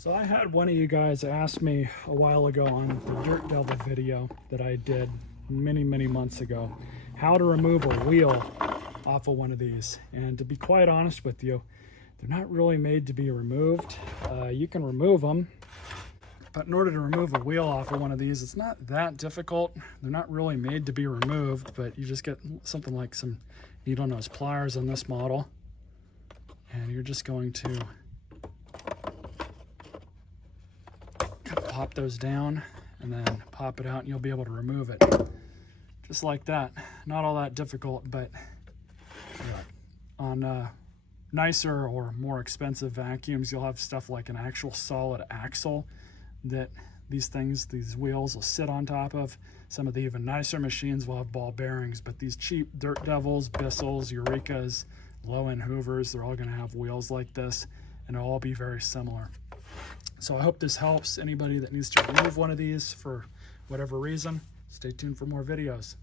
So I had one of you guys ask me a while ago on the Dirt Devil video that I did many months ago, how to remove a wheel off of one of these. And to be quite honest with you, they're not really made to be removed. You can remove them, but in order to remove a wheel off of one of these, it's not that difficult. They're not really made to be removed, but you just get something like some needle nose pliers on this model, and you're just going to pop those down and then pop it out, and you'll be able to remove it just like that. Not all that difficult, but on nicer or more expensive vacuums, you'll have stuff like an actual solid axle that these wheels will sit on top of. Some of the even nicer machines will have ball bearings, but these cheap Dirt Devils, Bissells, Eurekas, low-end Hoovers, they're all going to have wheels like this, and they'll all be very similar. So I hope this helps anybody that needs to remove one of these for whatever reason. Stay tuned for more videos.